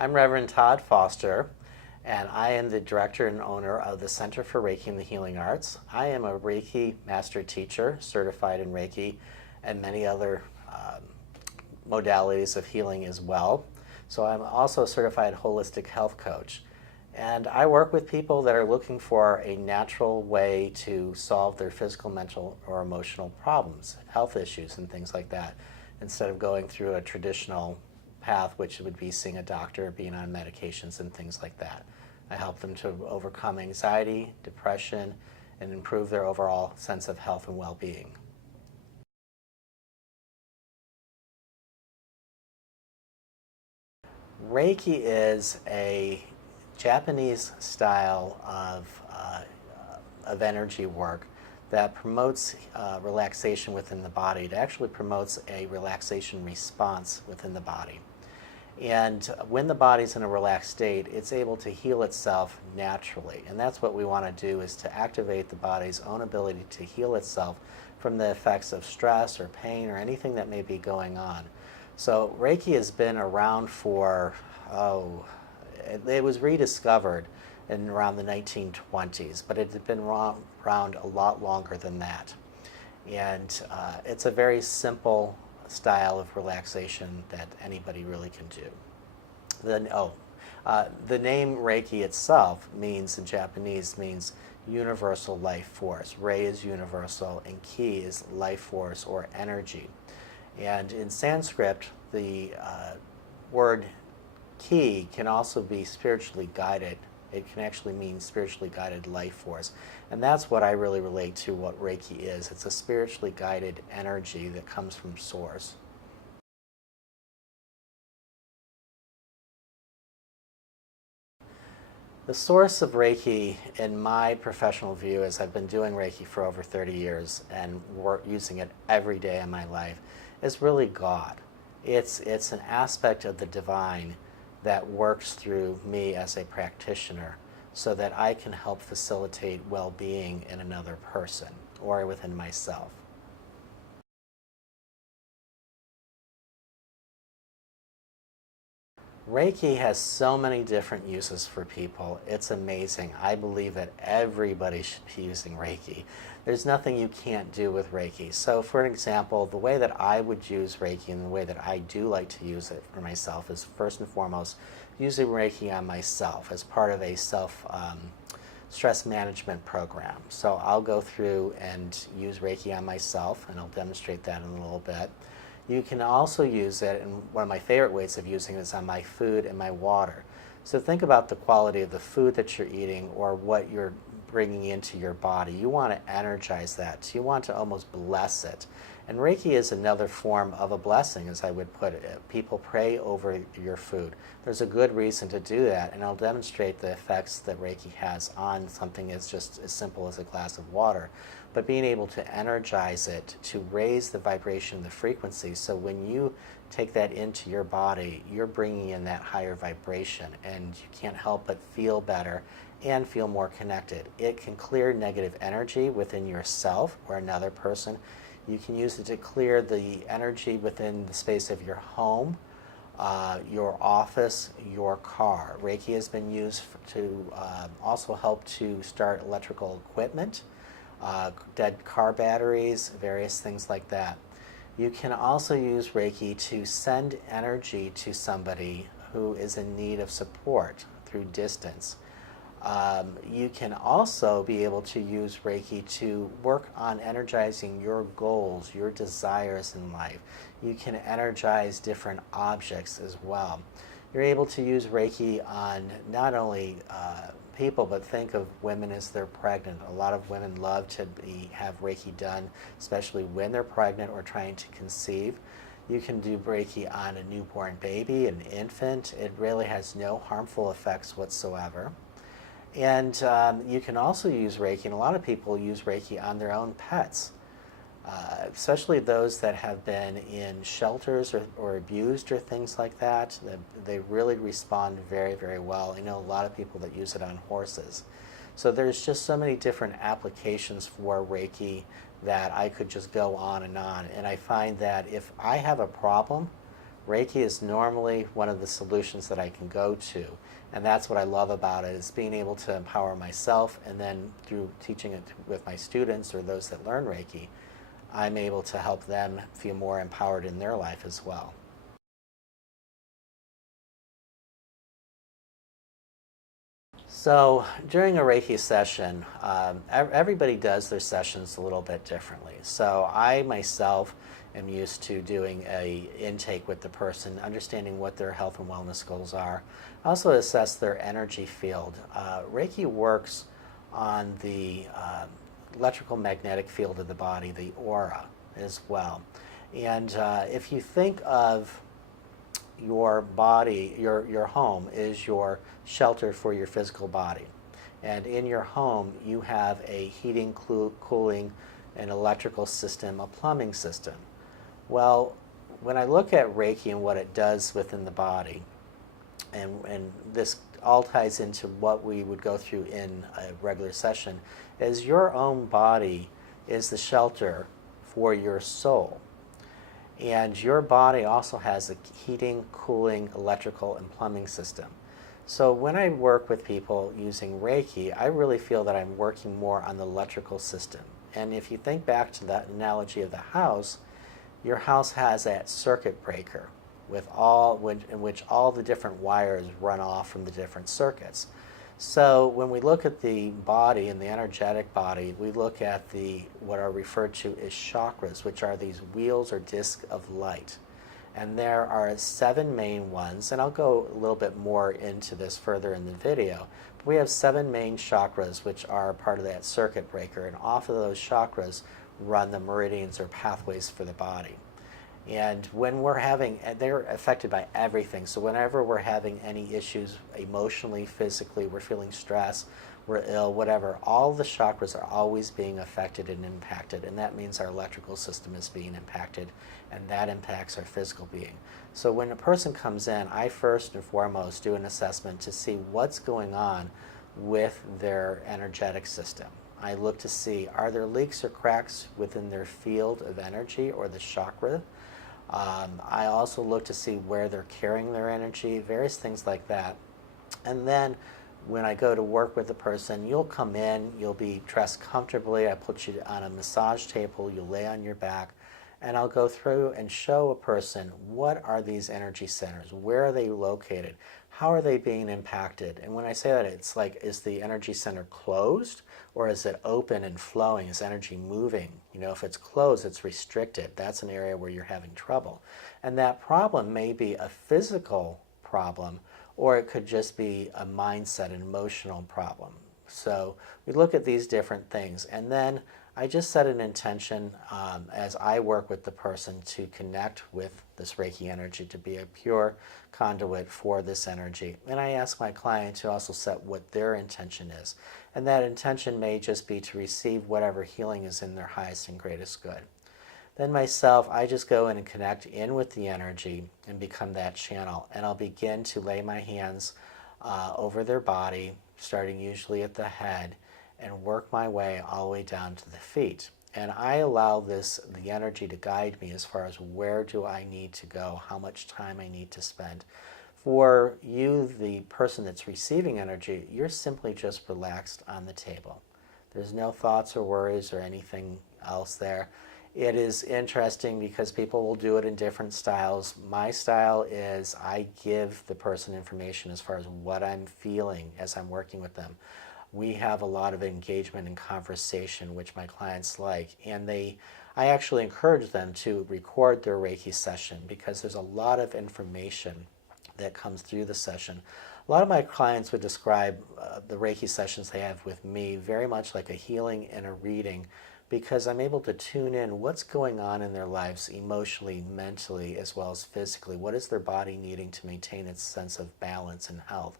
I'm Reverend Tod Foster, and I am the director and owner of the Center for Reiki and the Healing Arts. I am a Reiki master teacher, certified in Reiki and many other modalities of healing as well. So I'm also a certified holistic health coach. And I work with people that are looking for a natural way to solve their physical, mental, or emotional problems, health issues and things like that, instead of going through a traditional path, which would be seeing a doctor, being on medications and things like that. I help them to overcome anxiety, depression, and improve their overall sense of health and well-being. Reiki is a Japanese style of energy work that promotes relaxation within the body. It actually promotes a relaxation response within the body. And when the body's in a relaxed state, it's able to heal itself naturally. And that's what we want to do, is to activate the body's own ability to heal itself from the effects of stress or pain or anything that may be going on. So Reiki has been around for, it was rediscovered in around the 1920s, but it had been around a lot longer than that. And it's a very simple style of relaxation that anybody really can do. The name Reiki itself means, in Japanese, means universal life force. Rei is universal and Ki is life force or energy. And in Sanskrit, the word Ki can also be spiritually guided. It can actually mean spiritually guided life force. And that's what I really relate to what Reiki is. It's a spiritually guided energy that comes from Source. The source of Reiki, in my professional view, as I've been doing Reiki for over 30 years and using it every day in my life, is really God. It's an aspect of the divine that works through me as a practitioner so that I can help facilitate well-being in another person or within myself. Reiki has so many different uses for people. It's amazing. I believe that everybody should be using Reiki. There's nothing you can't do with Reiki. So for an example, the way that I would use Reiki and the way that I do like to use it for myself is, first and foremost, using Reiki on myself as part of a stress management program. So I'll go through and use Reiki on myself, and I'll demonstrate that in a little bit. You can also use it, and one of my favorite ways of using it is on my food and my water. So think about the quality of the food that you're eating or what you're bringing into your body. You want to energize that. So you want to almost bless it. And Reiki is another form of a blessing, as I would put it. People pray over your food. There's a good reason to do that, and I'll demonstrate the effects that Reiki has on something as just as simple as a glass of water. But being able to energize it, to raise the vibration, the frequency, so when you take that into your body, you're bringing in that higher vibration, and you can't help but feel better and feel more connected. It can clear negative energy within yourself or another person. You can use it to clear the energy within the space of your home, your office, your car. Reiki has been used to also help to start electrical equipment, dead car batteries, various things like that. You can also use Reiki to send energy to somebody who is in need of support through distance. You can also be able to use Reiki to work on energizing your goals, your desires in life. You can energize different objects as well. You're able to use Reiki on not only people, but think of women as they're pregnant. A lot of women love to have Reiki done, especially when they're pregnant or trying to conceive. You can do Reiki on a newborn baby, an infant. It really has no harmful effects whatsoever. And you can also use Reiki, and a lot of people use Reiki on their own pets, especially those that have been in shelters or abused or things like that. They really respond very, very well. I know a lot of people that use it on horses. So there's just so many different applications for Reiki that I could just go on. And I find that if I have a problem, Reiki is normally one of the solutions that I can go to. And that's what I love about it, is being able to empower myself, and then through teaching it with my students or those that learn Reiki, I'm able to help them feel more empowered in their life as well. So during a Reiki session, everybody does their sessions a little bit differently. So I myself am used to doing a intake with the person, understanding what their health and wellness goals are. I also assess their energy field. Reiki works on the electrical magnetic field of the body, the aura, as well. And if you think of your body, your home is your shelter for your physical body. And in your home, you have a heating, cooling, an electrical system, a plumbing system. Well, when I look at Reiki and what it does within the body, and this all ties into what we would go through in a regular session, is your own body is the shelter for your soul. And your body also has a heating, cooling, electrical, and plumbing system. So when I work with people using Reiki, I really feel that I'm working more on the electrical system. And if you think back to that analogy of the house, your house has that circuit breaker in which all the different wires run off from the different circuits. So when we look at the body and the energetic body, we look at what are referred to as chakras, which are these wheels or discs of light. And there are 7 main ones, and I'll go a little bit more into this further in the video. But we have 7 main chakras, which are part of that circuit breaker, and off of those chakras run the meridians or pathways for the body. And when they're affected by everything. So whenever we're having any issues emotionally, physically, we're feeling stress, we're ill, whatever, all the chakras are always being affected and impacted. And that means our electrical system is being impacted, and that impacts our physical being. So when a person comes in, I first and foremost do an assessment to see what's going on with their energetic system. I look to see, are there leaks or cracks within their field of energy or the chakra? I also look to see where they're carrying their energy, various things like that. And then when I go to work with a person, you'll come in, you'll be dressed comfortably, I put you on a massage table, you'll lay on your back, and I'll go through and show a person, what are these energy centers, where are they located, how are they being impacted? And when I say that, it's like, is the energy center closed, or is it open and flowing? Is energy moving? You know, if it's closed, it's restricted. That's an area where you're having trouble. And that problem may be a physical problem, or it could just be a mindset, an emotional problem. So we look at these different things, and then I just set an intention as I work with the person to connect with this Reiki energy, to be a pure conduit for this energy. And I ask my client to also set what their intention is. And that intention may just be to receive whatever healing is in their highest and greatest good. Then myself, I just go in and connect in with the energy and become that channel. And I'll begin to lay my hands over their body, starting usually at the head, and work my way all the way down to the feet. And I allow the energy to guide me as far as where do I need to go, how much time I need to spend. For you, the person that's receiving energy, you're simply just relaxed on the table. There's no thoughts or worries or anything else there. It is interesting because people will do it in different styles. My style is I give the person information as far as what I'm feeling as I'm working with them. We have a lot of engagement and conversation, which my clients like, and I actually encourage them to record their Reiki session because there's a lot of information that comes through the session. A lot of my clients would describe the Reiki sessions they have with me very much like a healing and a reading, because I'm able to tune in what's going on in their lives emotionally, mentally, as well as physically. What is their body needing to maintain its sense of balance and health?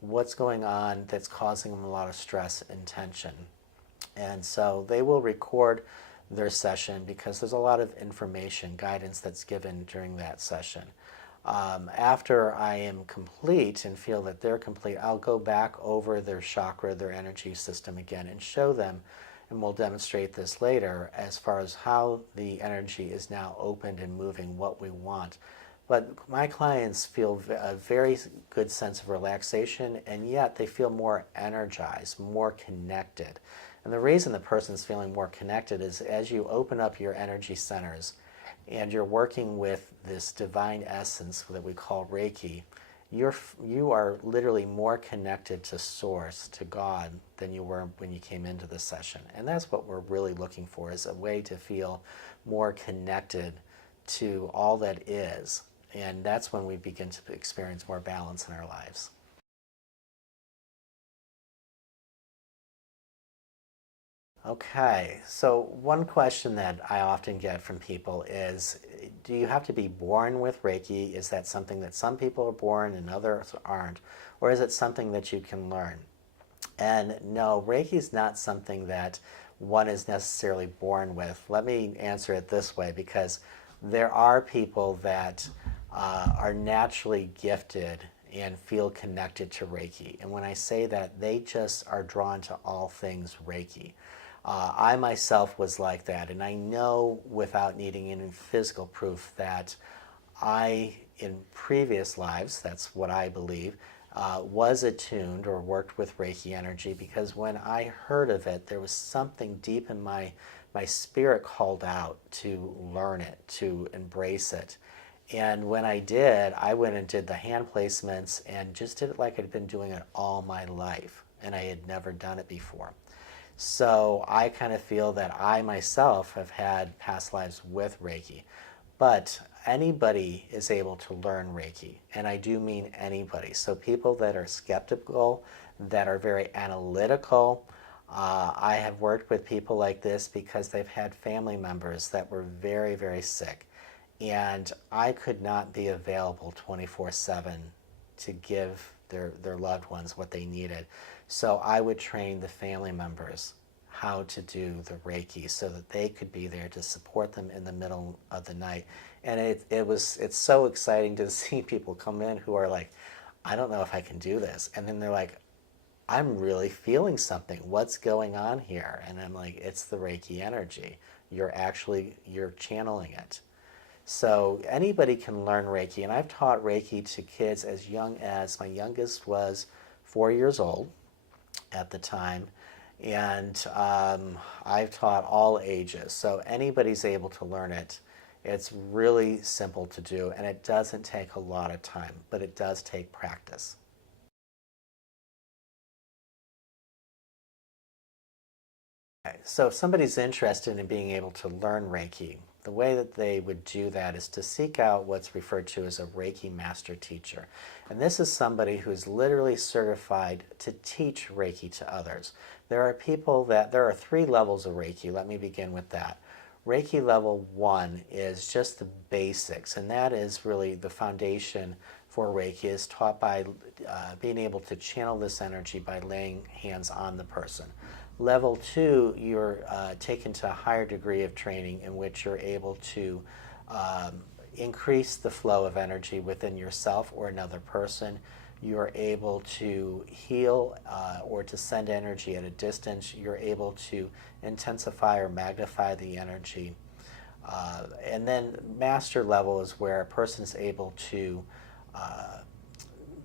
What's going on that's causing them a lot of stress and tension? And so they will record their session because there's a lot of information, guidance that's given during that session. After I am complete and feel that they're complete, I'll go back over their chakra, their energy system again, and show them, and we'll demonstrate this later, as far as how the energy is now opened and moving, what we want. But my clients feel a very good sense of relaxation, and yet they feel more energized, more connected. And the reason the person's feeling more connected is as you open up your energy centers and you're working with this divine essence that we call Reiki, you are literally more connected to Source, to God, than you were when you came into the session. And that's what we're really looking for, is a way to feel more connected to all that is. And that's when we begin to experience more balance in our lives. Okay, so one question that I often get from people is, do you have to be born with Reiki? Is that something that some people are born and others aren't? Or is it something that you can learn? And no, Reiki is not something that one is necessarily born with. Let me answer it this way, because there are people that are naturally gifted and feel connected to Reiki. And when I say that, they just are drawn to all things Reiki. I myself was like that, and I know without needing any physical proof that I, in previous lives, that's what I believe, was attuned or worked with Reiki energy, because when I heard of it, there was something deep in my spirit called out to learn it, to embrace it. And when I did, I went and did the hand placements and just did it like I'd been doing it all my life, and I had never done it before. So I kind of feel that I myself have had past lives with Reiki. But anybody is able to learn Reiki, and I do mean anybody. So people that are skeptical, that are very analytical, I have worked with people like this because they've had family members that were very, very sick. And I could not be available 24/7 to give their loved ones what they needed. So I would train the family members how to do the Reiki so that they could be there to support them in the middle of the night. And it's so exciting to see people come in who are like, I don't know if I can do this. And then they're like, I'm really feeling something. What's going on here? And I'm like, it's the Reiki energy. You're channeling it. So anybody can learn Reiki, and I've taught Reiki to kids as young as, my youngest was 4 years old at the time, and I've taught all ages. So anybody's able to learn it. It's really simple to do, and it doesn't take a lot of time, but it does take practice. Okay, so if somebody's interested in being able to learn Reiki, the way that they would do that is to seek out what's referred to as a Reiki master teacher. And this is somebody who's literally certified to teach Reiki to others. There are 3 levels of Reiki. Let me begin with that. Reiki level 1 is just the basics, and that is really the foundation for Reiki, is taught by being able to channel this energy by laying hands on the person. Level 2, you're taken to a higher degree of training in which you're able to increase the flow of energy within yourself or another person. You're able to heal or to send energy at a distance. You're able to intensify or magnify the energy. And then master level is where a person is able to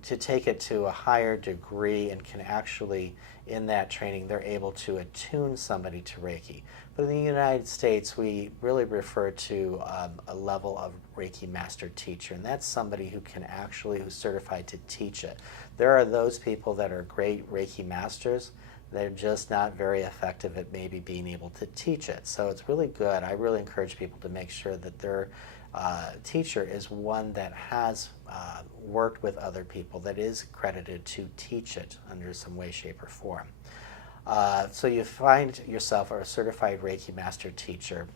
take it to a higher degree and can actually, in that training, they're able to attune somebody to Reiki. But in the United States, we really refer to a level of Reiki master teacher, and that's somebody who can actually, who's certified to teach it. There are those people that are great Reiki masters. They're just not very effective at maybe being able to teach it. So it's really good. I really encourage people to make sure that their teacher is one that has worked with other people, that is credited to teach it under some way, shape, or form. So you find yourself a certified Reiki master teacher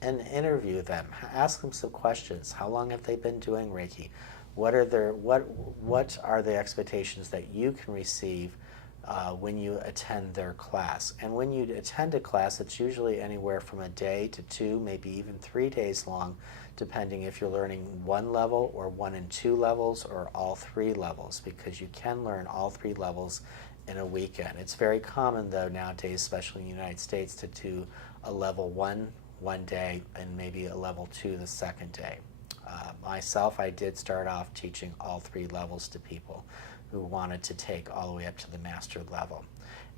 and interview them. Ask them some questions. How long have they been doing Reiki? What are the expectations that you can receive when you attend their class? And when you attend a class, it's usually anywhere from a day to 2, maybe even 3 days long, depending if you're learning 1 level or 1 and 2 levels or all 3 levels, because you can learn all 3 levels in a weekend. It's very common though nowadays, especially in the United States, to do a level 1 one day and maybe a level 2 the second day. Myself, I did start off teaching all 3 levels to people who wanted to take all the way up to the master level.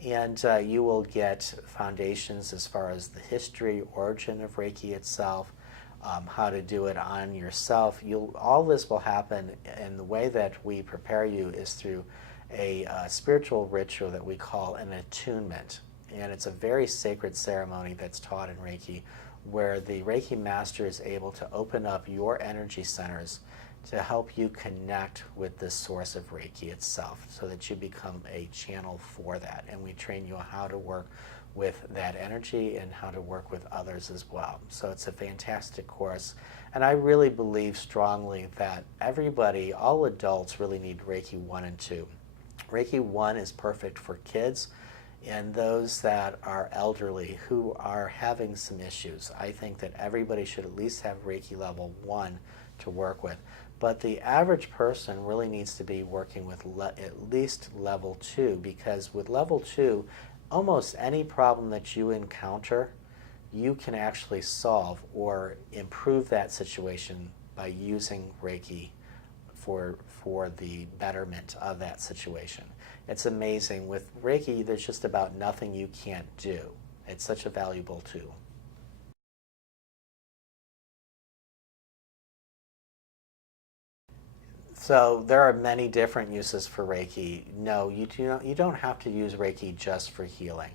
And you will get foundations as far as the history, origin of Reiki itself, how to do it on yourself. All this will happen, and the way that we prepare you is through a spiritual ritual that we call an attunement. And it's a very sacred ceremony that's taught in Reiki, where the Reiki master is able to open up your energy centers to help you connect with the source of Reiki itself, so that you become a channel for that. And we train you on how to work with that energy and how to work with others as well. So it's a fantastic course. And I really believe strongly that everybody, all adults, really need Reiki 1 and 2. Reiki 1 is perfect for kids and those that are elderly who are having some issues. I think that everybody should at least have Reiki level 1 to work with. But the average person really needs to be working with at least level 2, because with level 2, almost any problem that you encounter, you can actually solve or improve that situation by using Reiki for the betterment of that situation. It's amazing. With Reiki, there's just about nothing you can't do. It's such a valuable tool. So there are many different uses for Reiki. No, you don't have to use Reiki just for healing.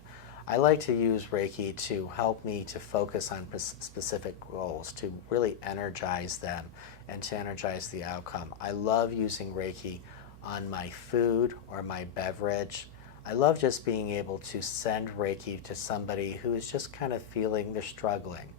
I like to use Reiki to help me to focus on specific goals, to really energize them and to energize the outcome. I love using Reiki on my food or my beverage. I love just being able to send Reiki to somebody who is just kind of feeling they're struggling,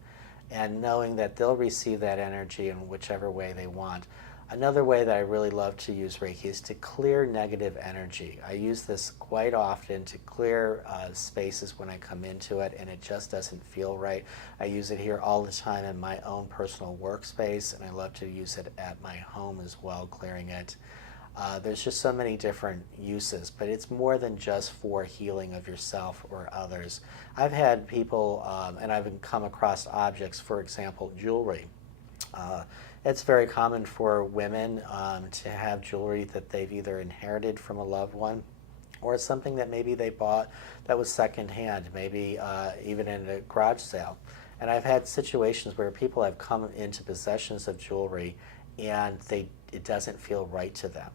and knowing that they'll receive that energy in whichever way they want. Another way that I really love to use Reiki is to clear negative energy. I use this quite often to clear spaces when I come into it and it just doesn't feel right. I use it here all the time in my own personal workspace, and I love to use it at my home as well, clearing it. There's just so many different uses, but it's more than just for healing of yourself or others. I've had people, and I've come across objects, for example, jewelry. It's very common for women to have jewelry that they've either inherited from a loved one, or something that maybe they bought that was secondhand, maybe even in a garage sale. And I've had situations where people have come into possessions of jewelry and it doesn't feel right to them.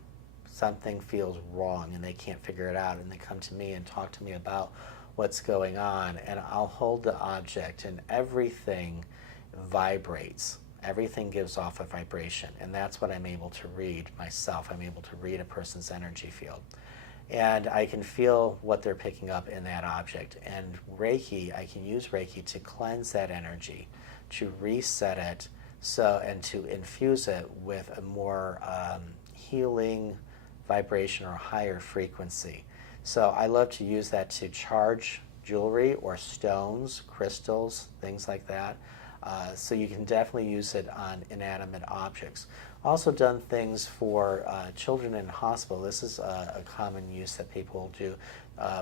Something feels wrong and they can't figure it out, and they come to me and talk to me about what's going on, and I'll hold the object and everything vibrates. Everything gives off a vibration, and that's what I'm able to read myself. I'm able to read a person's energy field, and I can feel what they're picking up in that object. And Reiki, I can use Reiki to cleanse that energy, to reset it, and to infuse it with a more healing vibration or higher frequency. So I love to use that to charge jewelry or stones, crystals, things like that. So you can definitely use it on inanimate objects. Also done things for children in hospital. This is a common use that people do.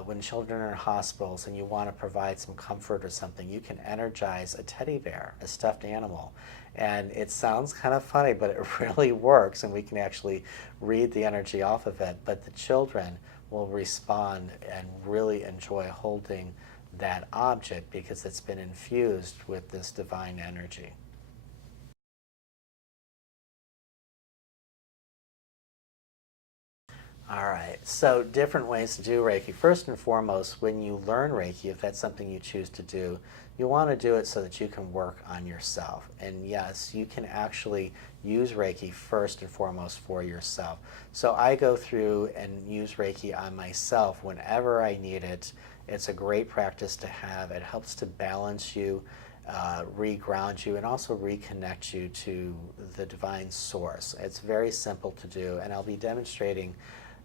When children are in hospitals and you want to provide some comfort or something, you can energize a teddy bear, a stuffed animal. And it sounds kind of funny, but it really works, and we can actually read the energy off of it. But the children will respond and really enjoy holding that object because it's been infused with this divine energy. All right, so different ways to do Reiki. First and foremost, when you learn Reiki, if that's something you choose to do, you want to do it so that you can work on yourself. And yes, you can actually use Reiki first and foremost for yourself. So I go through and use Reiki on myself whenever I need it. It's a great practice to have. It helps to balance you, re-ground you, and also reconnect you to the divine source. It's very simple to do, and I'll be demonstrating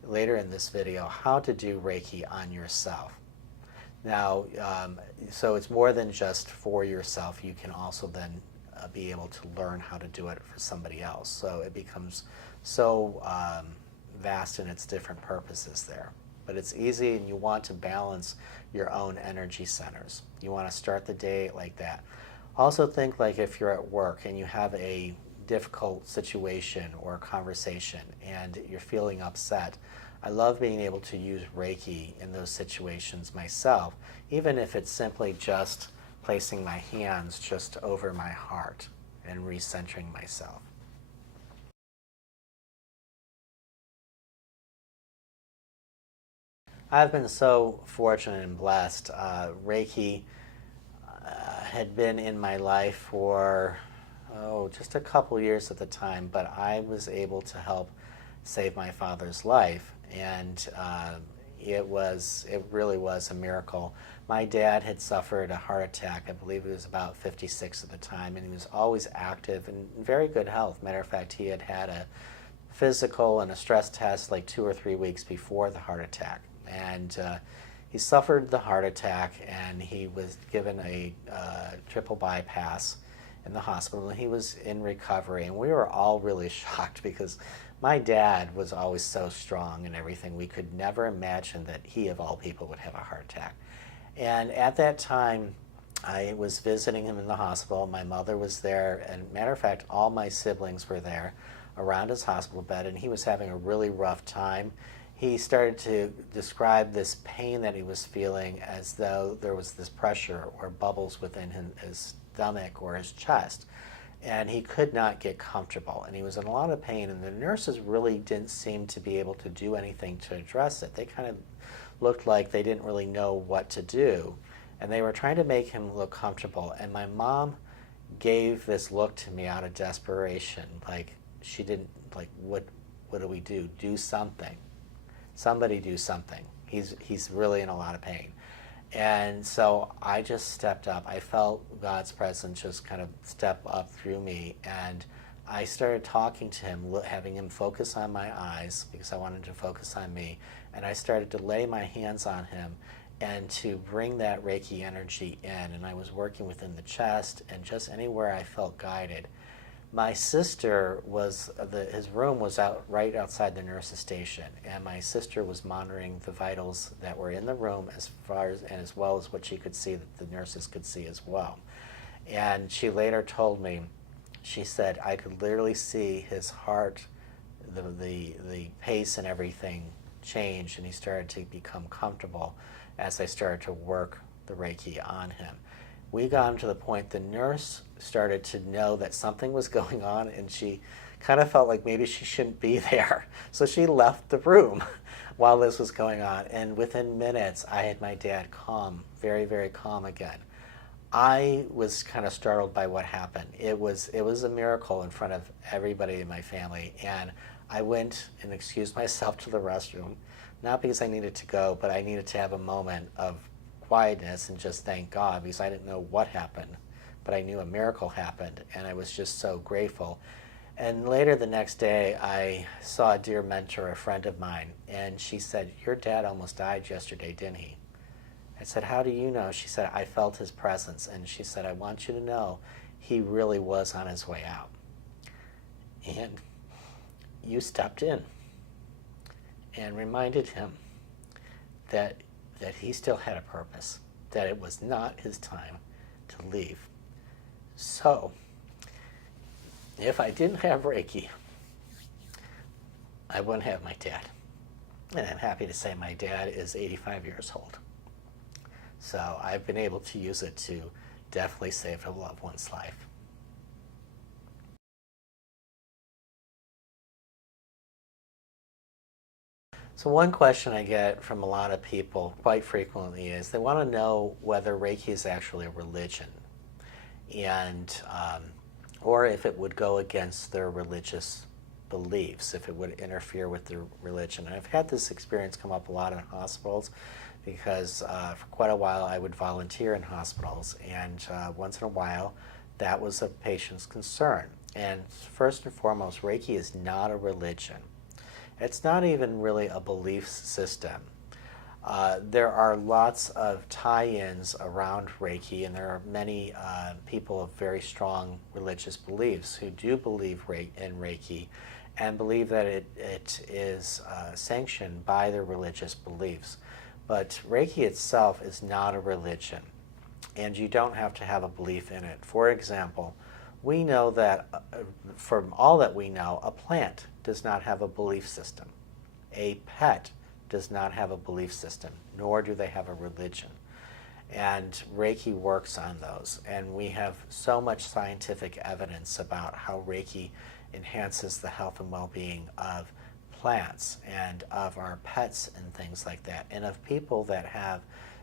later in this video how to do Reiki on yourself. Now, so it's more than just for yourself. You can also then be able to learn how to do it for somebody else. So it becomes so vast in its different purposes there. But it's easy, and you want to balance your own energy centers. You want to start the day like that. Also think like if you're at work and you have a difficult situation or conversation and you're feeling upset, I love being able to use Reiki in those situations myself, even if it's simply just placing my hands just over my heart and recentering myself. I've been so fortunate and blessed. Reiki had been in my life for just a couple years at the time, but I was able to help save my father's life, and it really was a miracle. My dad had suffered a heart attack. I believe he was about 56 at the time, and he was always active and in very good health. Matter of fact, he had had a physical and a stress test like 2 or 3 weeks before the heart attack, and he suffered the heart attack, and he was given a triple bypass in the hospital, and he was in recovery. And we were all really shocked because my dad was always so strong and everything. We could never imagine that he, of all people, would have a heart attack. And at that time, I was visiting him in the hospital. My mother was there, and matter of fact, all my siblings were there around his hospital bed, and he was having a really rough time. He started to describe this pain that he was feeling as though there was this pressure or bubbles within his stomach or his chest, and he could not get comfortable, and he was in a lot of pain, and the nurses really didn't seem to be able to do anything to address it. They kind of looked like they didn't really know what to do, and they were trying to make him look comfortable. And my mom gave this look to me out of desperation, like she didn't, like, what do we do? Do something. Somebody do something. He's really in a lot of pain. And so I just stepped up. I felt God's presence just kind of step up through me, and I started talking to him, having him focus on my eyes because I wanted to focus on me, and I started to lay my hands on him and to bring that Reiki energy in, and I was working within the chest and just anywhere I felt guided. My sister his room was right outside the nurse's station, and my sister was monitoring the vitals that were in the room as well as what she could see that the nurses could see as well. And she later told me, she said, I could literally see his heart, the pace and everything change, and he started to become comfortable as I started to work the Reiki on him. We got him to the point the nurse started to know that something was going on, and she kind of felt like maybe she shouldn't be there. So she left the room while this was going on, and within minutes I had my dad calm, very, very calm again. I was kind of startled by what happened. It was a miracle in front of everybody in my family, and I went and excused myself to the restroom, not because I needed to go, but I needed to have a moment of quietness and just thank God, because I didn't know what happened, but I knew a miracle happened, and I was just so grateful. And later the next day, I saw a dear mentor, a friend of mine, and she said, your dad almost died yesterday, didn't he? I said, how do you know? She said, I felt his presence, and she said, I want you to know he really was on his way out. And you stepped in and reminded him that he still had a purpose, that it was not his time to leave. So, if I didn't have Reiki, I wouldn't have my dad. And I'm happy to say my dad is 85 years old. So I've been able to use it to definitely save a loved one's life. So one question I get from a lot of people quite frequently is they want to know whether Reiki is actually a religion, and or if it would go against their religious beliefs, if it would interfere with their religion. And I've had this experience come up a lot in hospitals because for quite a while I would volunteer in hospitals, and once in a while that was a patient's concern. And first and foremost, Reiki is not a religion. It's not even really a belief system. There are lots of tie-ins around Reiki, and there are many people of very strong religious beliefs who do believe in Reiki and believe that it is sanctioned by their religious beliefs. But Reiki itself is not a religion, and you don't have to have a belief in it. For example, We know that from all that we know, a plant does not have a belief system. A pet does not have a belief system, nor do they have a religion. And Reiki works on those. And we have so much scientific evidence about how Reiki enhances the health and well-being of plants and of our pets and things like that, and of people that have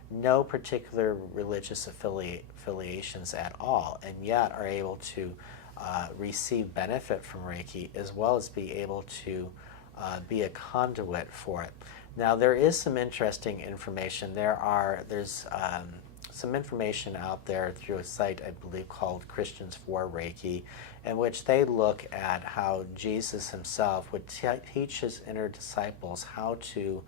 no particular religious affiliations at all, and yet are able to receive benefit from Reiki, as well as be able to be a conduit for it. Now, there is some interesting information. There's some information out there through a site, I believe, called Christians for Reiki, in which they look at how Jesus himself would teach his inner disciples how to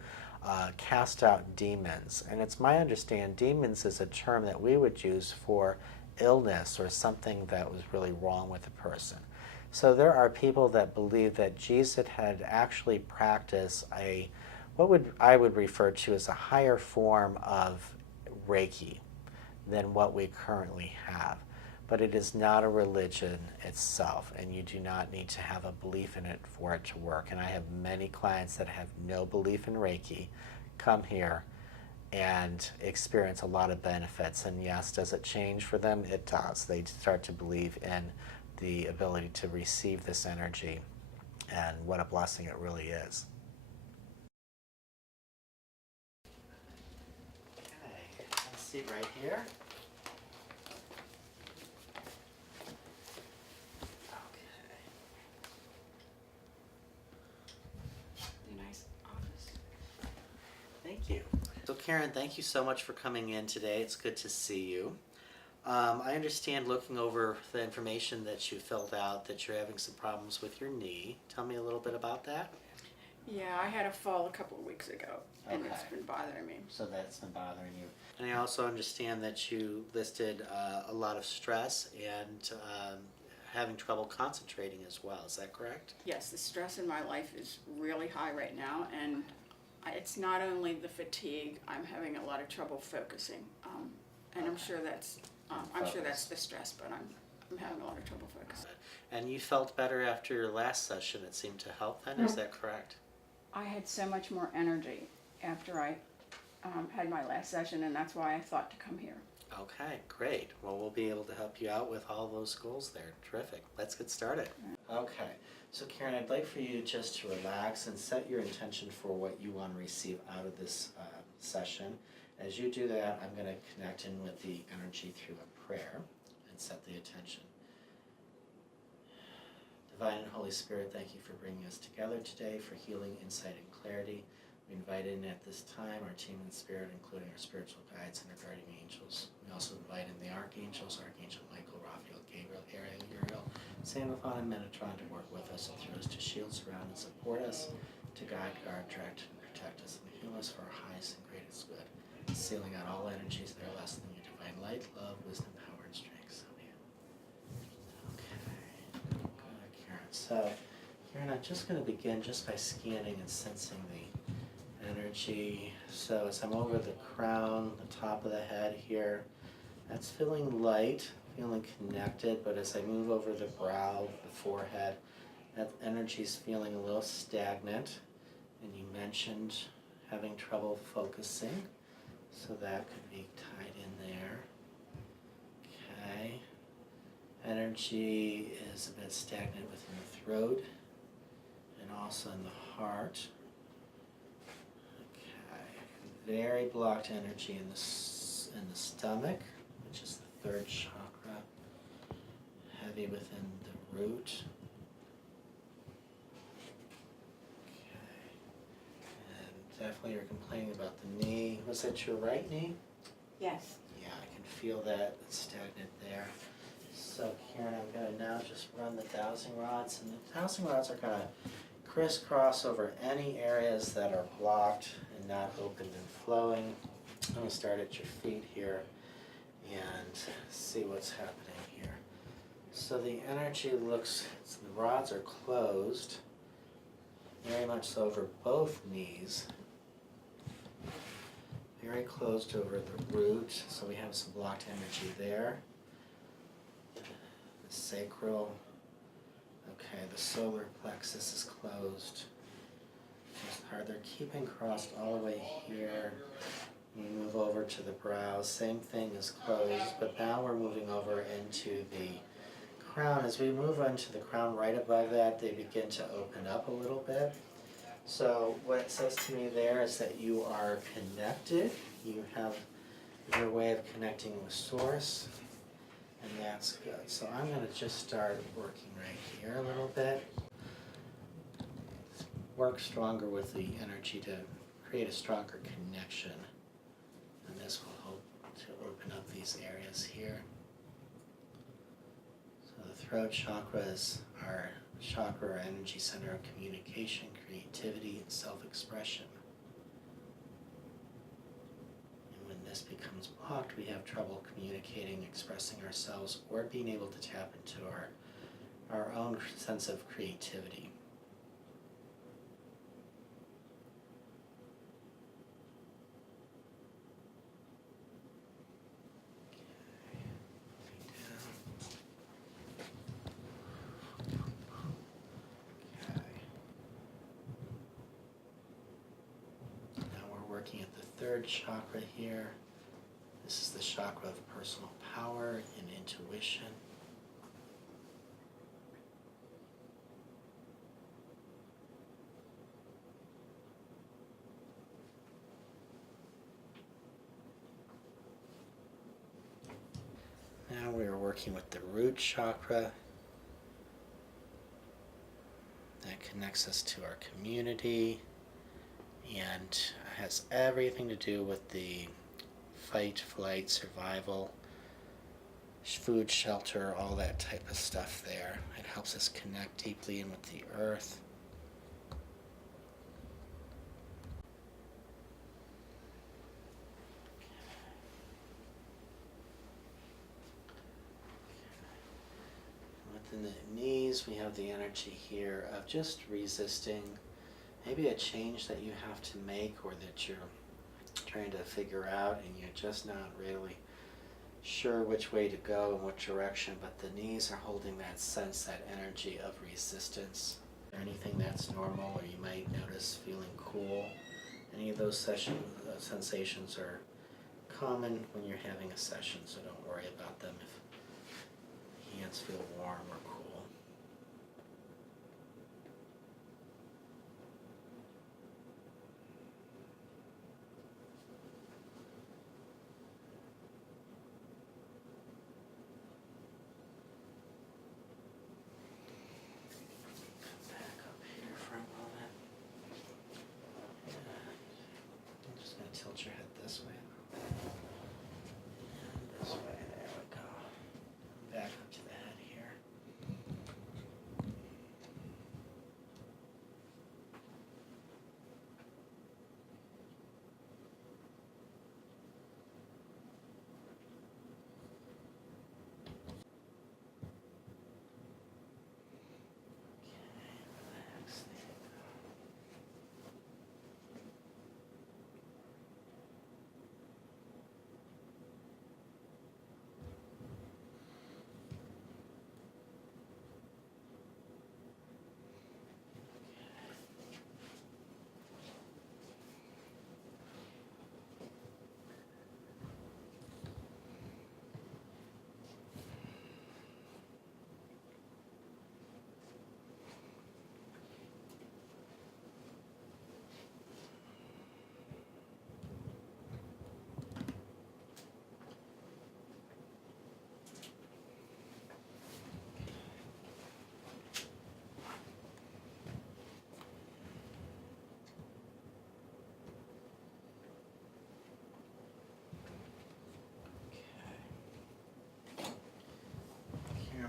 cast out demons. And it's my understanding demons is a term that we would use for illness or something that was really wrong with a person. So there are people that believe that Jesus had actually practiced I would refer to as a higher form of Reiki than what we currently have. But it is not a religion itself, and you do not need to have a belief in it for it to work. And I have many clients that have no belief in Reiki come here and experience a lot of benefits. And yes, does it change for them? It does. They start to believe in the ability to receive this energy, and what a blessing it really is. Okay, let's see right here. Thank you. So Karen, thank you so much for coming in today. It's good to see you. I understand, looking over the information that you filled out, that you're having some problems with your knee. Tell me a little bit about that. Yeah, I had a fall a couple of weeks ago, and it's been bothering me. So that's been bothering you. And I also understand that you listed a lot of stress and having trouble concentrating as well. Is that correct? Yes, the stress in my life is really high right now, and it's not only the fatigue. I'm having a lot of trouble focusing, and I'm sure that's the stress, but I'm having a lot of trouble focusing. And you felt better after your last session. It seemed to help then. Is that correct? I had so much more energy after I had my last session, and that's why I thought to come here. Okay, great. Well, we'll be able to help you out with all those goals there. Terrific. Let's get started. Okay. So Karen, I'd like for you just to relax and set your intention for what you want to receive out of this session. As you do that, I'm going to connect in with the energy through a prayer and set the intention. Divine and Holy Spirit, thank you for bringing us together today for healing, insight, and clarity. We invite in at this time our team in spirit, including our spiritual guides and our guardian angels. We also invite in the archangels, Archangel Michael, Raphael, Gabriel, Ariel, Uriel, Sandalphon, and Metatron to work with us and through us, to shield, surround, and support us, to guide, guard, direct, and protect us, and heal us for our highest and greatest good, sealing out all energies that are less than your divine light, love, wisdom, power, and strength. So be it. Okay. Good, Karen. So, Karen, I'm just going to begin just by scanning and sensing the energy. So as I'm over the crown, the top of the head here, that's feeling light, feeling connected, but as I move over the brow, the forehead, that energy's feeling a little stagnant. And you mentioned having trouble focusing, so that could be tied in there. Okay. Energy is a bit stagnant within the throat and also in the heart. Very blocked energy in the stomach, which is the third chakra, heavy within the root. Okay. And definitely you're complaining about the knee. Was that your right knee? Yes. Yeah, I can feel that. It's stagnant there. So Karen, I'm going to now just run the dowsing rods, and the dowsing rods are going to crisscross over any areas that are blocked and not opened and flowing. I'm going to start at your feet here and see what's happening here. So the energy looks, the rods are closed, very much so over both knees. Very closed over the root, so we have some blocked energy there. the sacral. Okay, the solar plexus is closed. Just hard. They're keeping crossed all the way here. We move over to the brows. Same thing is closed, but now we're moving over into the crown. As we move into the crown right above that, they begin to open up a little bit. So what it says to me there is that you are connected. You have your way of connecting with Source, and that's good. So I'm going to just start working right here a little bit. Work stronger with the energy to create a stronger connection. And this will help to open up these areas here. So the throat chakra is our chakra or energy center of communication, creativity, and self-expression. And when this becomes blocked, we have trouble communicating, expressing ourselves, or being able to tap into our own sense of creativity. Working at the third chakra here. This is the chakra of personal power and intuition. Now we are working with the root chakra. That connects us to our community and has everything to do with the fight, flight, survival, food, shelter, all that type of stuff there. It helps us connect deeply in with the earth. Within the knees, we have the energy here of just resisting maybe a change that you have to make or that you're trying to figure out and you're just not really sure which way to go and what direction, but the knees are holding that sense, that energy of resistance. Anything that's normal, or you might notice feeling cool. Any of those sensations are common when you're having a session, so don't worry about them if hands feel warm or cool. Tilt your head this way. And this way, there we go. Back up to the head here. Okay, relax there.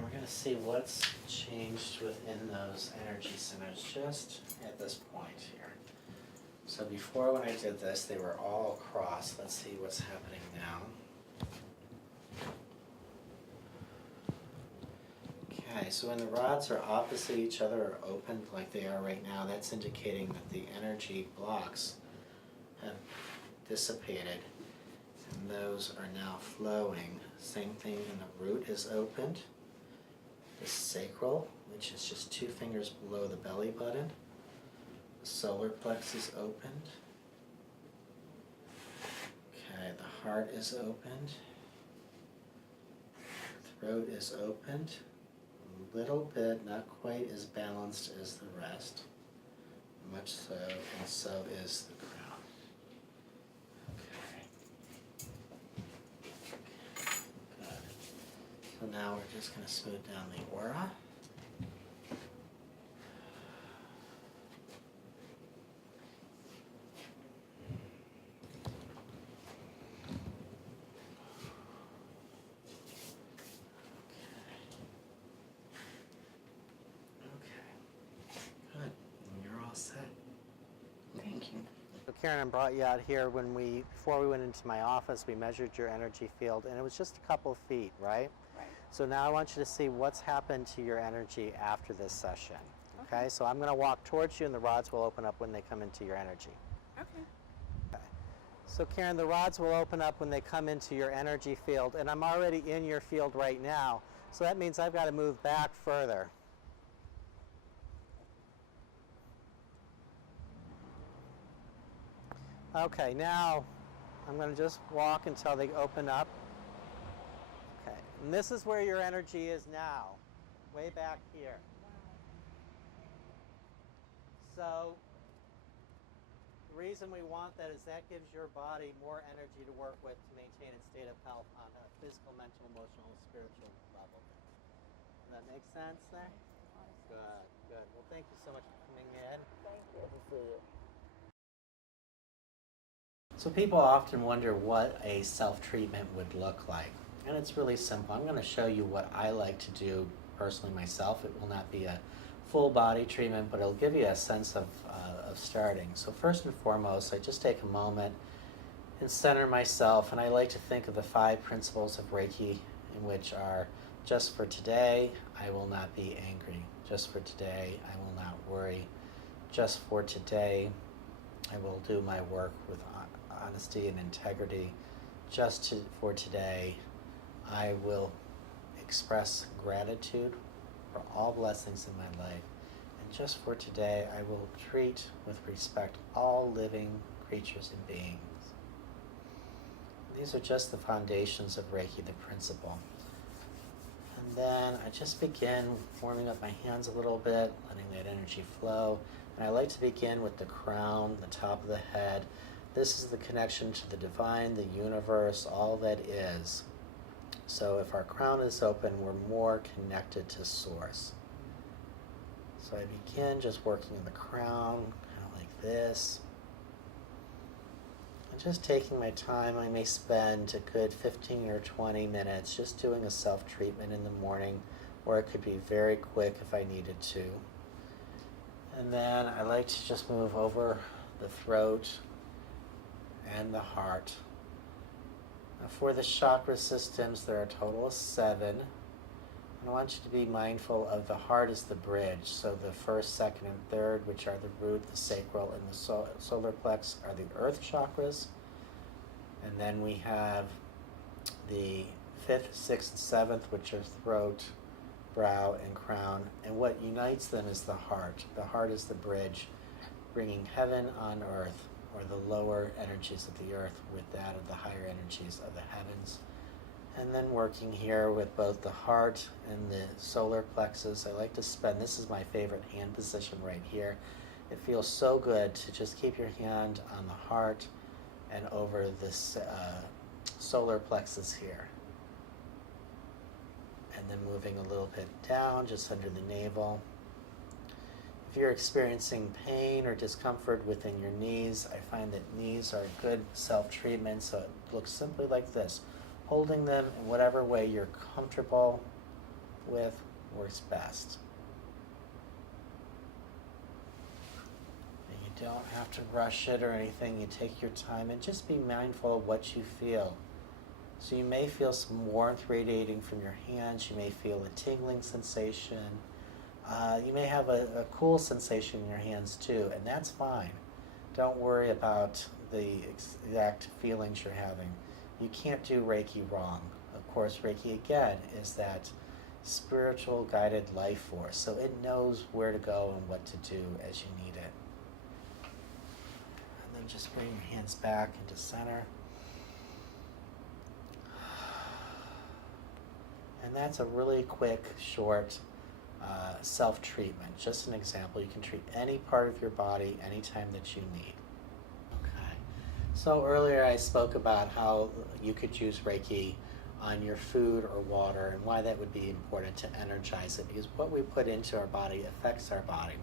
We're going to see what's changed within those energy centers just at this point here. So before, when I did this, they were all across. Let's see what's happening now. Okay, so when the rods are opposite each other or open like they are right now, that's indicating that the energy blocks have dissipated and those are now flowing. Same thing when the root is opened. sacral, which is just 2 fingers below the belly button. The solar plexus opened. Okay, the heart is opened. Throat is opened. A little bit, not quite as balanced as the rest. Much so, and so is the crown. Okay. Good. So now we're just going to smooth down the aura. So Karen, I brought you out here before we went into my office, we measured your energy field, and it was just a couple of feet, right? Right. So now I want you to see what's happened to your energy after this session. Okay, so I'm going to walk towards you, and the rods will open up when they come into your energy. Okay. So Karen, the rods will open up when they come into your energy field, and I'm already in your field right now, so that means I've got to move back further. Okay, now I'm going to just walk until they open up. Okay, and this is where your energy is now, way back here. So the reason we want that is that gives your body more energy to work with to maintain its state of health on a physical, mental, emotional, spiritual level. Does that make sense there? Good, good. Well, thank you so much for coming in. Thank you. Good to see you. So people often wonder what a self-treatment would look like. And it's really simple. I'm going to show you what I like to do personally myself. It will not be a full body treatment, but it'll give you a sense of starting. So first and foremost, I just take a moment and center myself, and I like to think of the 5 principles of Reiki, in which are: just for today, I will not be angry. Just for today, I will not worry. Just for today, I will do my work with honesty and integrity. For today, I will express gratitude for all blessings in my life. And just for today, I will treat with respect all living creatures and beings. These are just the foundations of Reiki, the principle. And then I just begin warming up my hands a little bit, letting that energy flow. And I like to begin with the crown, the top of the head. This is the connection to the divine, the universe, all that is. So if our crown is open, we're more connected to Source. So I begin just working on the crown, kind of like this. And just taking my time, I may spend a good 15 or 20 minutes just doing a self-treatment in the morning, or it could be very quick if I needed to. And then I like to just move over the throat and the heart. Now for the chakra systems, there are a total of 7. And I want you to be mindful of the heart as the bridge. So the first, second, and third, which are the root, the sacral, and the solar plex, are the earth chakras. And then we have the 5th, 6th, and 7th, which are throat, brow, and crown. And what unites them is the heart. The heart is the bridge, bringing heaven on earth, or the lower energies of the earth with that of the higher energies of the heavens. And then working here with both the heart and the solar plexus. I like to spend, this is my favorite hand position right here. It feels so good to just keep your hand on the heart and over this solar plexus here. And then moving a little bit down, just under the navel. If you're experiencing pain or discomfort within your knees, I find that knees are a good self-treatment, so it looks simply like this. Holding them in whatever way you're comfortable with works best. And you don't have to rush it or anything. You take your time and just be mindful of what you feel. So you may feel some warmth radiating from your hands. You may feel a tingling sensation. You may have a cool sensation in your hands too, and that's fine. Don't worry about the exact feelings you're having. You can't do Reiki wrong. Of course, Reiki, again, is that spiritual guided life force. So it knows where to go and what to do as you need it. And then just bring your hands back into center. And that's a really quick, short self-treatment. Just an example. You can treat any part of your body anytime that you need. Okay. So earlier I spoke about how you could use Reiki on your food or water and why that would be important to energize it, because what we put into our body affects our body.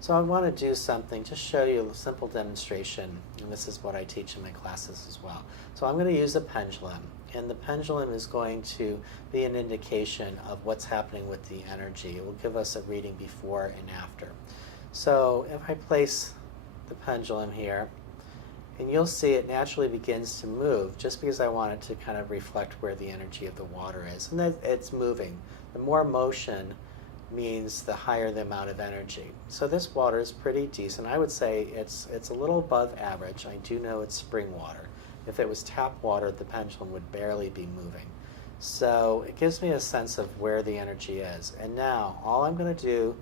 So I want to do something, just show you a simple demonstration, and this is what I teach in my classes as well. So I'm going to use a pendulum, and the pendulum is going to be an indication of what's happening with the energy. It will give us a reading before and after. So if I place the pendulum here, and you'll see it naturally begins to move just because I want it to kind of reflect where the energy of the water is. And that it's moving. The more motion means the higher the amount of energy. So this water is pretty decent. I would say it's a little above average. I do know it's spring water. If it was tap water, the pendulum would barely be moving. So it gives me a sense of where the energy is. And now all I'm going to do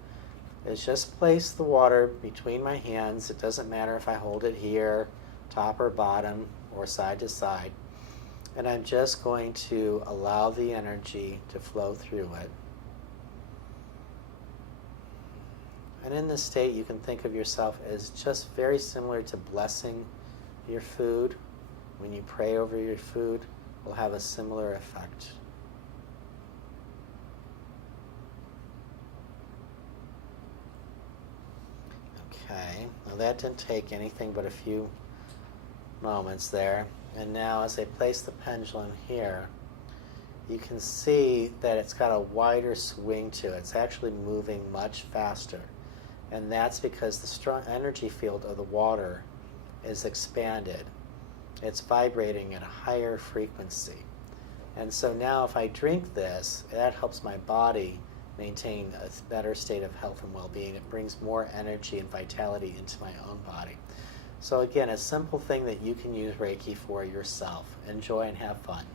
is just place the water between my hands. It doesn't matter if I hold it here, top or bottom, or side to side. And I'm just going to allow the energy to flow through it. And in this state, you can think of yourself as just very similar to blessing your food. When you pray over your food, it will have a similar effect. Okay, well that didn't take anything but a few moments there. And now as I place the pendulum here, you can see that it's got a wider swing to it. It's actually moving much faster. And that's because the strong energy field of the water is expanded. It's vibrating at a higher frequency. And so now if I drink this, that helps my body maintain a better state of health and well-being. It brings more energy and vitality into my own body. So again, a simple thing that you can use Reiki for yourself. Enjoy and have fun.